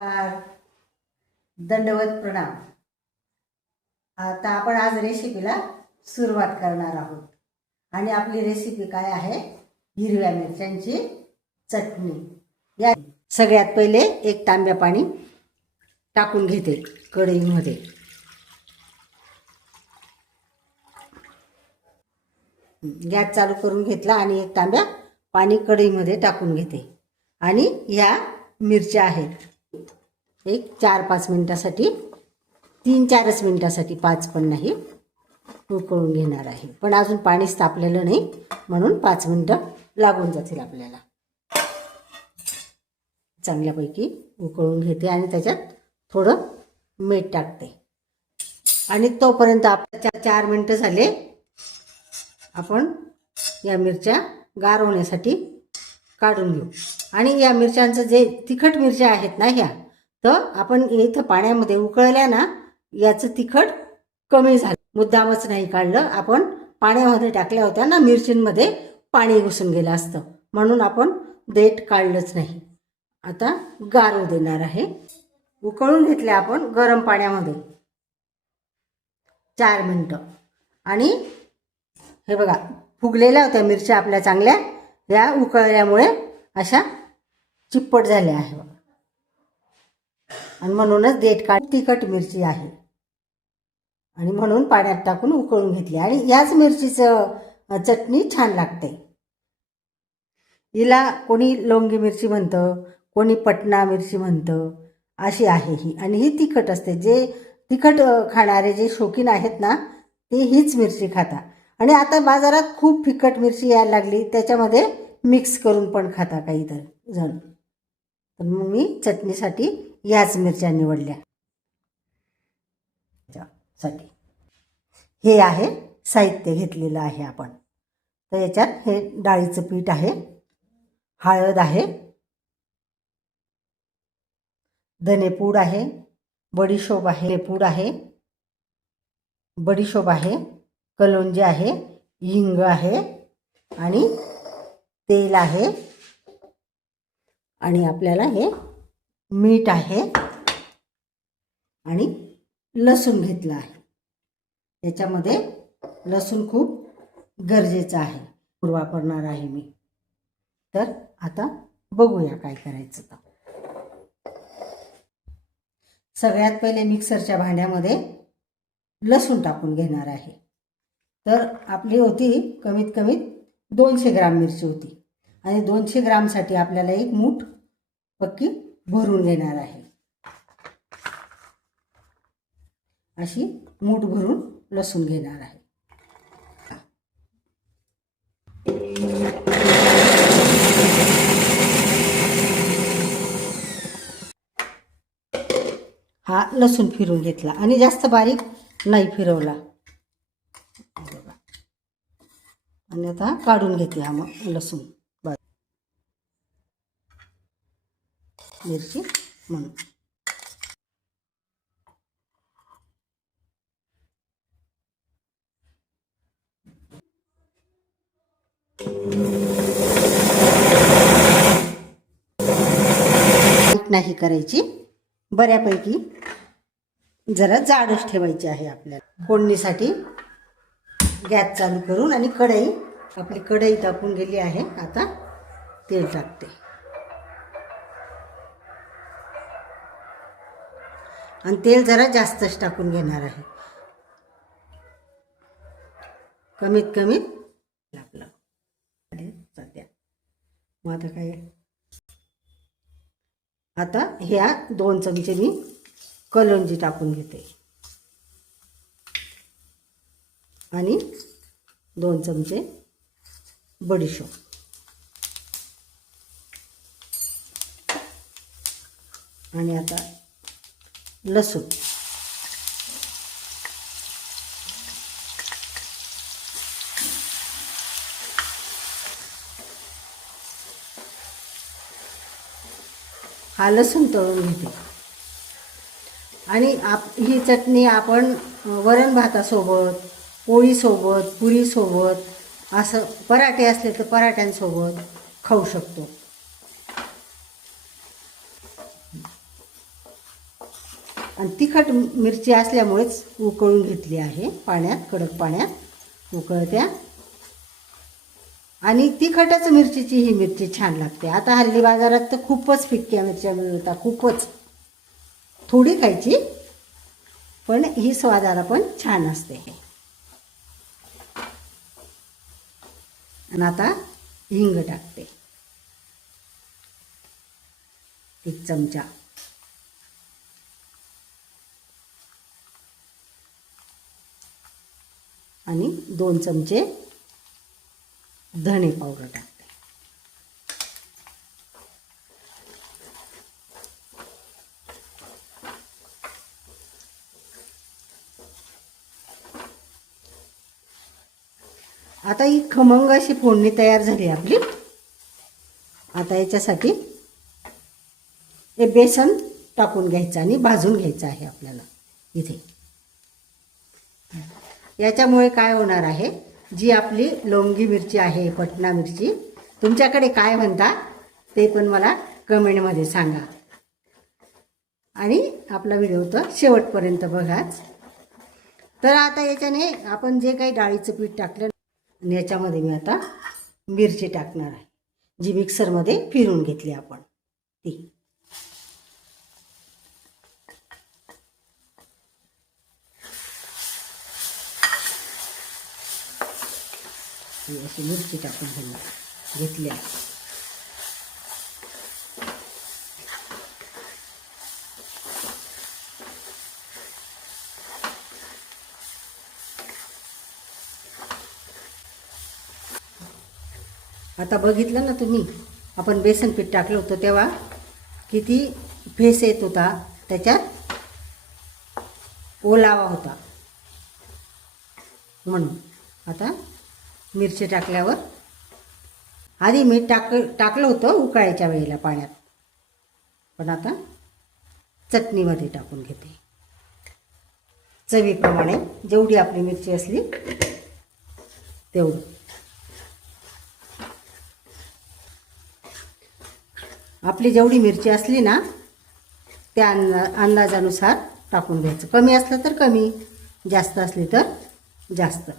नमस्कार, दंडवत प्रणाम. आता आपण आज रेसिपीला सुरुवात करणार आहोत आणि आपली रेसिपी काय आहे? हिरव्या मिरच्यांची चटणी. या सगळ्यात पहिले एक तांब्या पाणी टाकून घेते कढईमध्ये. गॅस चालू करून घेतला आणि एक तांब्या पाणी कढईमध्ये टाकून घेते. आणि ह्या मिरच्या आहेत एक 4-5 मिनिटासाठी, 3-4च मिनिटासाठी, 5 पण नाही, उकळून घेणार आहे. पण अजून पाणीच तापलेलं नाही म्हणून 5 मिनिटं लागून जातील आपल्याला. चांगल्यापैकी उकळून घेते आणि त्याच्यात थोडं मीठ टाकते. आणि तोपर्यंत आपल्या 4 मिनिटं झाले. आपण या मिरच्या गार होण्यासाठी काढून घेऊ. आणि या मिरच्यांचं जे तिखट मिरच्या आहेत ना, ह्या तर आपण इथं पाण्यामध्ये उकळल्या ना, याचं तिखट कमी झालं. मुद्दामच नाही काढलं, आपण पाण्यामध्ये टाकल्या होत्या ना मिरचींमध्ये, पाणी घुसून गेलं असतं म्हणून आपण देठ काढलंच नाही. आता गारू देणार आहे. उकळून घेतल्या आपण गरम पाण्यामध्ये 4 मिनिटं. आणि हे बघा, फुगलेल्या होत्या मिरच्या आपल्या चांगल्या, या उकळल्यामुळे अशा चिप्पट झाल्या आहे आणि म्हणूनच देठ काढ. तिखट मिरची आहे आणि म्हणून पाण्यात टाकून उकळून घेतली. आणि याच मिरचीचं चटणी छान लागते. हिला कोणी लोंगी मिरची म्हणतं, कोणी पटना मिरची म्हणतं, अशी आहे ही. आणि ही तिखट असते. जे तिखट खाणारे जे शौकीन आहेत ना, ते हीच मिरची खाता. आणि आता बाजारात खूप फिकट मिरची यायला लागली, त्याच्यामध्ये मिक्स करून पण खाता काही जण. तर मग मी चटणीसाठी याच मिरच्या निवडल्या. साठी हे आहे साहित्य घेतलेलं आहे आपण. तर याच्यात हे डाळीचं पीठ आहे, हळद आहे, धनेपूड आहे, बडीशोप आहे, पूड आहे, बडीशोप आहे, कलोंजी आहे, हिंग आहे आणि तेल आहे. आणि आपल्याला हे मीठ आहे आणि लसूण घेतला आहे. याच्यामध्ये लसूण खूप गरजेचं आहे, वापरणार आहे मी. तर आता बघूया काय करायचं. तर सगळ्यात पहिले मिक्सरच्या भांड्यामध्ये लसूण टाकून घेणार आहे. तर आपली होती कमीत कमी 200 ग्राम मिरची होती आणि 200 ग्रामसाठी आपल्याला एक मूठ पक्की भरून घेणार आहे. अशी मूठ भरून लसूण घेणार आहे. हा लसूण फिरून घेतला आणि जास्त बारीक नाही फिरवला. आणि आता काढून घेते हा मग लसूण मिरची म्हणून. नाही करायची, बऱ्यापैकी जरा जाडच ठेवायची आहे आपल्याला. फोडणीसाठी गॅस चालू करून आणि कढई, आपली कढई टाकून गेली आहे. आता तेल टाकते आणि तेल जरा जास्तच टाकून घेणार आहे, कमीत कमी आपलं सध्या. मग आता काय, आता ह्या 2 चमचे मी कलोंजी टाकून घेते आणि 2 चमचे बडीशोप आणि आता लसूण. हा लसूण तळून घेते. आणि ही चटणी आपण वरण भातासोबत, पोळीसोबत, पुरीसोबत, असं पराठे असले तर पराठ्यांसोबत खाऊ शकतो. आणि तिखट मिरची असल्यामुळेच उकळून घेतली आहे पाण्यात, कडक पाण्यात उकळत्या. आणि तिखटच मिरचीची ही मिरची छान लागते. आता हल्ली बाजारात तर खूपच फिक्क्या मिरच्या मिळतात, खूपच. थोडी खायची, पण ही स्वादाला पण छान असते. आणि आता हिंग टाकते 1 चमचा. आणि 2 चमचे धणे पावडर टाकते. आता ही खमंग अशी फोडणी तयार झाली आपली. आता याच्यासाठी हे बेसन टाकून घ्यायचं आणि भाजून घ्यायचं आहे आपल्याला इथे. याच्यामुळे काय होणार आहे, जी आपली लोंगी मिरची आहे, पटना मिरची, तुमच्याकडे काय म्हणता ते पण मला कमेंटमध्ये सांगा. आणि आपला व्हिडिओ तर शेवटपर्यंत बघाच. तर आता याच्याने आपण जे काही डाळीचं पीठ टाकलं, याच्यामध्ये मी आता मिरची टाकणार आहे, जी मिक्सरमध्ये फिरून घेतली आपण ती. अशी मिरची टाकून घेतली आहे. आता बघितलं ना तुम्ही, आपण बेसन पीठ टाकलं होतं तेव्हा किती फेस येत होता, त्याच्यात ओलावा होता. म्हणून आता मिरची टाकल्यावर, आधी मीठ टाकलं होतं उकळायच्या वेळेला पाण्यात, पण आता चटणीमध्ये टाकून घेते चवीप्रमाणे. जेवढी आपली मिरची असली तेवढं. आपली जेवढी मिरची असली ना त्या अंदाजानुसार टाकून घ्यायचं. कमी असलं तर कमी, जास्त असली तर जास्त.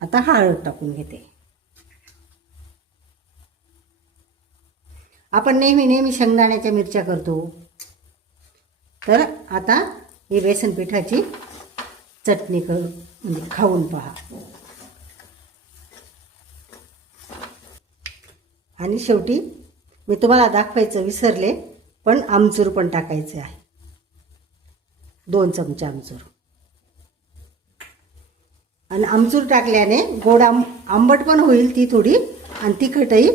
आता हळद टाकून घेते. आपण नेहमी शेंगदाण्याच्या मिरच्या करतो, तर आता ही बेसन पिठाची चटणी म्हणजे खाऊन पहा. आणि शेवटी मी तुम्हाला दाखवायचं विसरले, पण आमचूर पण टाकायचे आहे, 2 चमचे आमचूर. आणि आमचूर टाकल्याने गोड आंबट पण होईल ती थोडी, आणि तिखटही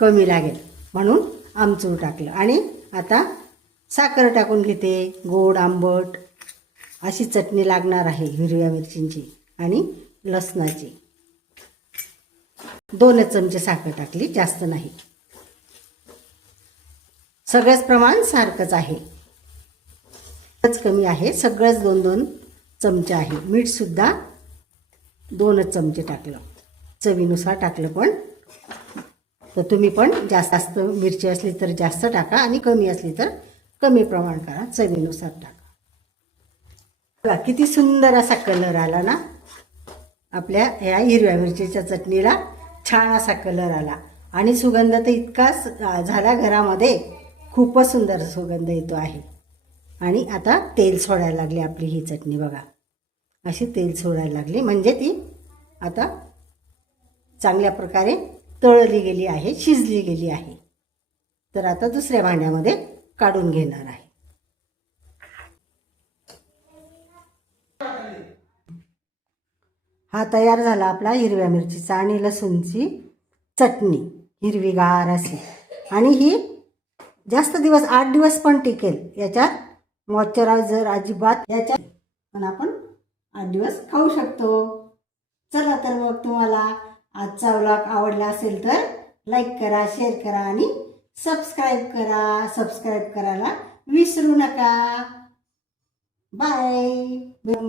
कमी लागेल, म्हणून आमचूर टाकलं. आणि आता साखर टाकून घेते. गोड आंबट अशी चटणी लागणार आहे हिरव्या मिरचींची आणि लसणाची. 2 चमचे साखर टाकली, जास्त नाही. सगळंच प्रमाण सारखंच आहे, कमी आहे. सगळंच 2-2 चमचे आहे. मीठ सुद्धा 2 चमचे टाकलं, चवीनुसार टाकलं. पण तर तुम्ही पण जास्त मिरची असली तर जास्त टाका, आणि कमी असली तर कमी प्रमाण करा, चवीनुसार टाका. किती सुंदर असा कलर आला ना आपल्या ह्या हिरव्या मिरचीच्या चटणीला. छान असा कलर आला, आणि सुगंध तर इतकाच झाला घरामध्ये, खूपच सुंदर सुगंध येतो आहे. आणि आता तेल सोडायला लागली आपली ही चटणी. बघा, अशी तेल सोडायला लागली, म्हणजे ती आता चांगल्या प्रकारे तळली गेली आहे, शिजली गेली आहे. तर आता दुसऱ्या भांड्यामध्ये काढून घेणार आहे. हा तयार झाला आपला हिरव्या मिरचीचा आणि लसूणची चटणी, हिरवीगार अशी. आणि ही जास्त दिवस, 8 दिवस पण टिकेल. याच्यात मॉइश्चरायझर अजिबात, याच्यात पण आपण 8 दिवस खाऊ शकतो. चला तर मग, तुम्हाला आजचा व्लॉग आवडला असेल तर लाईक करा, शेअर करा आणि सबस्क्राईब करा. सबस्क्राईब करायला विसरू नका. बाय. मध्ये